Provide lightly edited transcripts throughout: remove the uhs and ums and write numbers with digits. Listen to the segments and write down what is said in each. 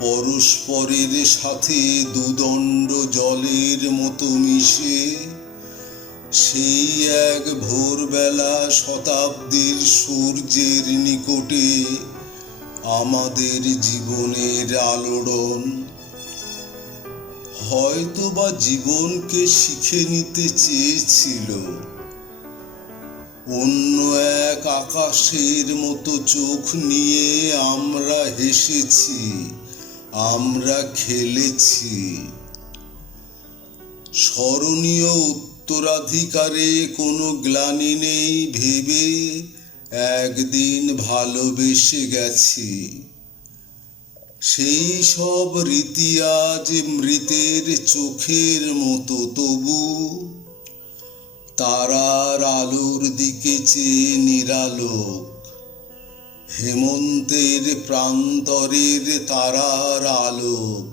পরস্পরের সাথে দুদণ্ড জলের মতো মিশে সেই এক ভোরবেলা শতাব্দীর সূর্যের নিকটে আমাদের জীবনের আলোড়ন। হয়তো বা জীবনকে শিখে নিতে চেয়েছিল, অন্য এক আকাশের মতো চোখ নিয়ে আমরা হেসেছি, আমরা খেলেছি। স্মরণীয় উত্তরাধিকারে কোনো গ্লানি নেই ভেবে একদিন ভালোবেসে গেছি। সেই সব রীতি আজ মৃতের চোখের মতো, তবু তারার আলোর দিকে চেয়ে নিরালোক। হেমন্তের প্রান্তরের তারার আলোক,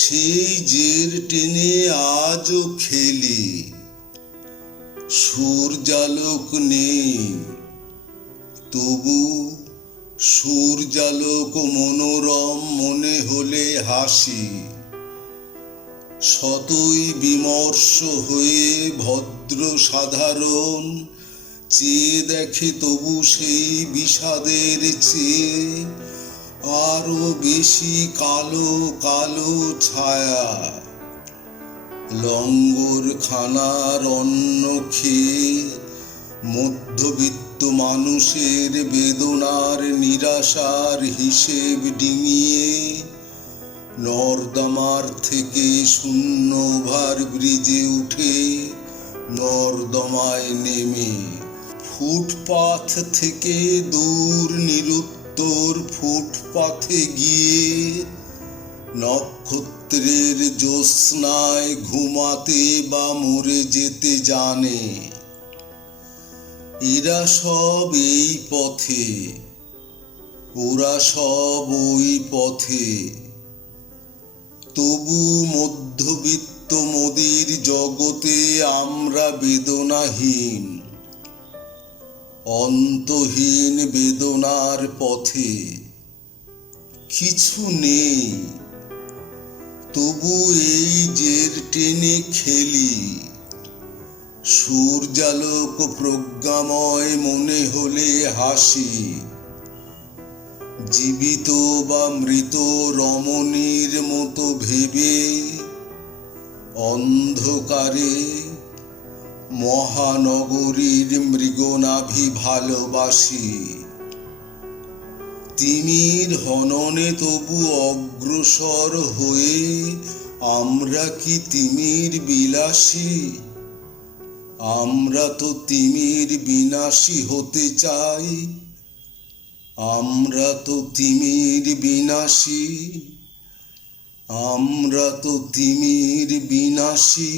সেই জের টেনে আজও খেলি। সূর্যালোক নেই, তবু সূর্যালোক মনোরম মনে হলে হাসি। শতই বিমর্ষ হয়ে ভদ্র সাধারণ চেয়ে দেখে, তবু সেই বিষাদের চেয়ে আরো বেশি কালো কালো ছায়া। লঙ্গর খানার অন্ন খেয়ে মধ্যবিত্ত মানুষের বেদনার নিরাশার হিসেব ডিঙিয়ে নর্দমার থেকে শূন্য ওভার ব্রিজে উঠে নর্দমায় নেমে, ফুটপাথ থেকে দূর নিরুত্তর ফুটপাথে গিয়ে নক্ষত্রের জ্যোৎস্নায় ঘুমাতে বা মরে যেতে জানে। এরা সব এই পথে, ওরা সব ওই পথে, তবু মধ্যবিত্ত মোদির জগতে আমরা বেদনাহীন, অন্তহীন বেদনার পথে। কিছু নেই, তবু এই জের টেনে খেলি। সূর্যালোক প্রজ্ঞাময় মনে হলে হাসি। জীবিত বা মৃত রমণীর মতো ভেবে অন্ধকারে মহানগরীর মৃগনাভি ভালোবাসি। তিমির হননে তবু অগ্রসর হয়ে আমরা কি তিমির বিলাসী? আমরা তো তিমির বিনাশী হতে চাই, আমরা তো তিমির বিনাশী, আমরা তো তিমির বিনাশী।